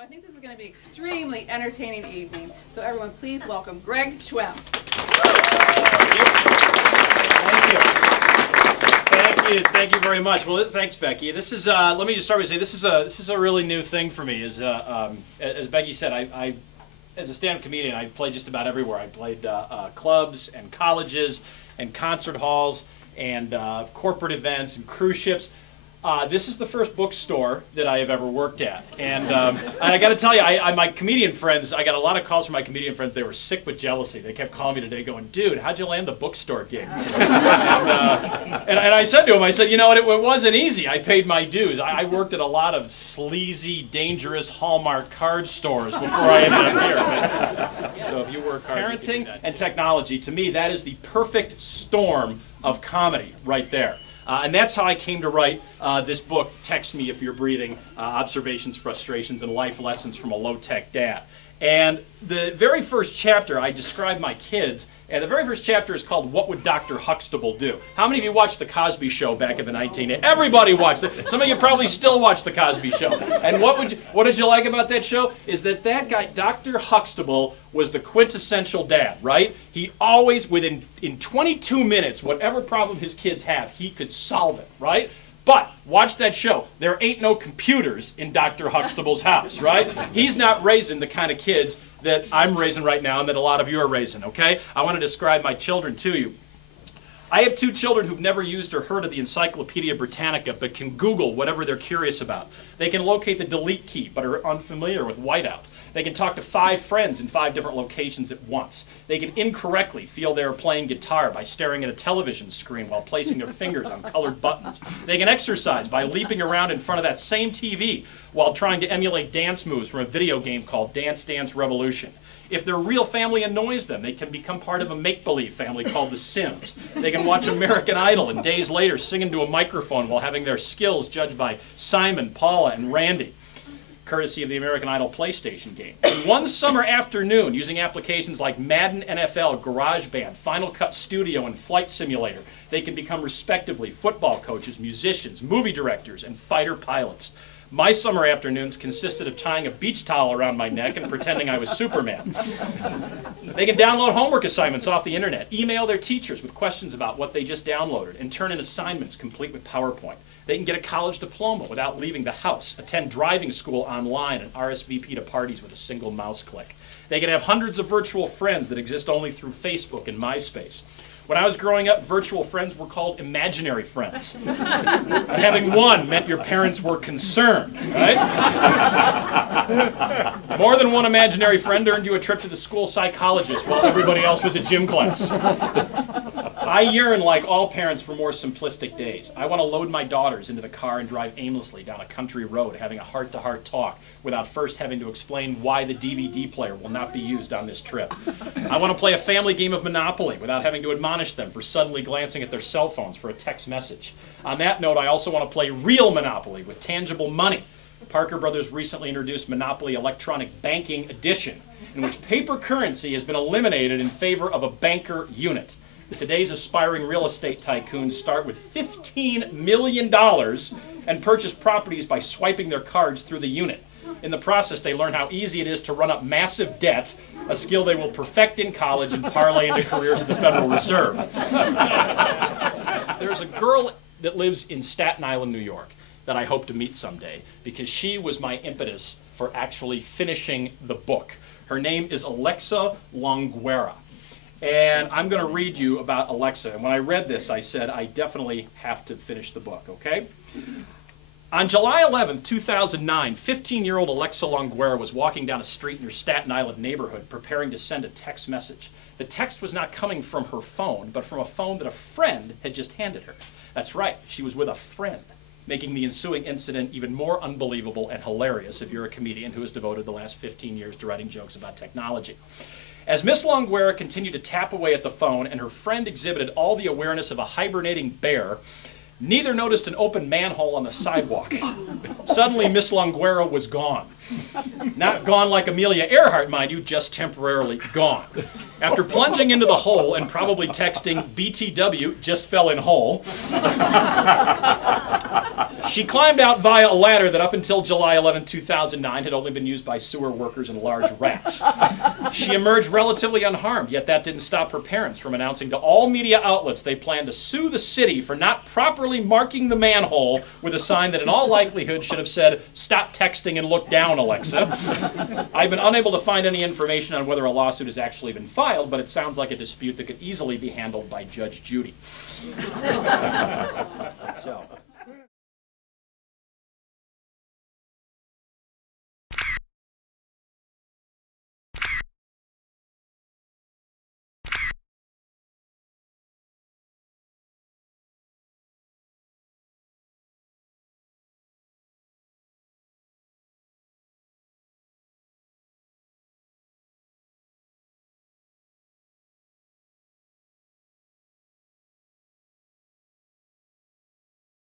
I think this is going to be an extremely entertaining evening. So everyone, please welcome Greg Schwem. Thank you very much. Well, thanks, Becky. This is let me just start by saying this is a really new thing for me. As Becky said, I as a stand-up comedian, I played just about everywhere. I played clubs and colleges and concert halls and corporate events and cruise ships. This is the first bookstore that I have ever worked at, and I got to tell you, my comedian friends, I got a lot of calls from my comedian friends. They were sick with jealousy. They kept calling me today, going, "Dude, how'd you land the bookstore gig?" and I said to him, I said, you know what, it wasn't easy. I paid my dues. I worked at a lot of sleazy, dangerous Hallmark card stores before I ended up here. So if you work hard, parenting and technology, to me, that is the perfect storm of comedy right there. And that's how I came to write this book, Text Me If You're Breathing, Observations, Frustrations, and Life Lessons from a Low-Tech Dad. And the very first chapter, I describe my kids, and the very first chapter is called What Would Dr. Huxtable Do? How many of you watched The Cosby Show back in the 1980s? Everybody watched it. Some of you probably still watch The Cosby Show. And what did you like about that show? Is that guy, Dr. Huxtable, was the quintessential dad, right? He always, in 22 minutes, whatever problem his kids have, he could solve it, right? But watch that show. There ain't no computers in Dr. Huxtable's house, right? He's not raising the kind of kids that I'm raising right now and that a lot of you are raising, okay? I want to describe my children to you. I have two children who've never used or heard of the Encyclopedia Britannica but can Google whatever they're curious about. They can locate the delete key but are unfamiliar with whiteout. They can talk to 5 friends in 5 different locations at once. They can incorrectly feel they are playing guitar by staring at a television screen while placing their fingers on colored buttons. They can exercise by leaping around in front of that same TV while trying to emulate dance moves from a video game called Dance Dance Revolution. If their real family annoys them, they can become part of a make-believe family called The Sims. They can watch American Idol and days later sing into a microphone while having their skills judged by Simon, Paula, and Randy, courtesy of the American Idol PlayStation game. And one summer afternoon, using applications like Madden NFL, GarageBand, Final Cut Studio, and Flight Simulator, they can become respectively football coaches, musicians, movie directors, and fighter pilots. My summer afternoons consisted of tying a beach towel around my neck and pretending I was Superman. They can download homework assignments off the internet, email their teachers with questions about what they just downloaded, and turn in assignments complete with PowerPoint. They can get a college diploma without leaving the house, attend driving school online, and RSVP to parties with a single mouse click. They can have hundreds of virtual friends that exist only through Facebook and MySpace. When I was growing up, virtual friends were called imaginary friends. And having one meant your parents were concerned, right? More than one imaginary friend earned you a trip to the school psychologist while everybody else was at gym class. I yearn, like all parents, for more simplistic days. I want to load my daughters into the car and drive aimlessly down a country road, having a heart-to-heart talk without first having to explain why the DVD player will not be used on this trip. I want to play a family game of Monopoly without having to admonish them for suddenly glancing at their cell phones for a text message. On that note, I also want to play real Monopoly with tangible money. Parker Brothers recently introduced Monopoly Electronic Banking Edition, in which paper currency has been eliminated in favor of a banker unit. Today's aspiring real estate tycoons start with $15 million and purchase properties by swiping their cards through the unit. In the process, they learn how easy it is to run up massive debt, a skill they will perfect in college and parlay into careers at the Federal Reserve. There's a girl that lives in Staten Island, New York, that I hope to meet someday, because she was my impetus for actually finishing the book. Her name is Alexa Longuera. And I'm going to read you about Alexa. And when I read this, I said, I definitely have to finish the book, okay? On July 11, 2009, 15-year-old Alexa Longuera was walking down a street in her Staten Island neighborhood preparing to send a text message. The text was not coming from her phone, but from a phone that a friend had just handed her. That's right, she was with a friend, making the ensuing incident even more unbelievable and hilarious if you're a comedian who has devoted the last 15 years to writing jokes about technology. As Miss Longuera continued to tap away at the phone and her friend exhibited all the awareness of a hibernating bear, neither noticed an open manhole on the sidewalk. Suddenly, Miss Longuera was gone. Not gone like Amelia Earhart, mind you, just temporarily gone. After plunging into the hole and probably texting BTW, just fell in hole, She climbed out via a ladder that up until July 11, 2009 had only been used by sewer workers and large rats. She emerged relatively unharmed, yet that didn't stop her parents from announcing to all media outlets they plan to sue the city for not properly marking the manhole with a sign that in all likelihood should have said, "Stop texting and look down, Alexa." I've been unable to find any information on whether a lawsuit has actually been filed, but it sounds like a dispute that could easily be handled by Judge Judy. So.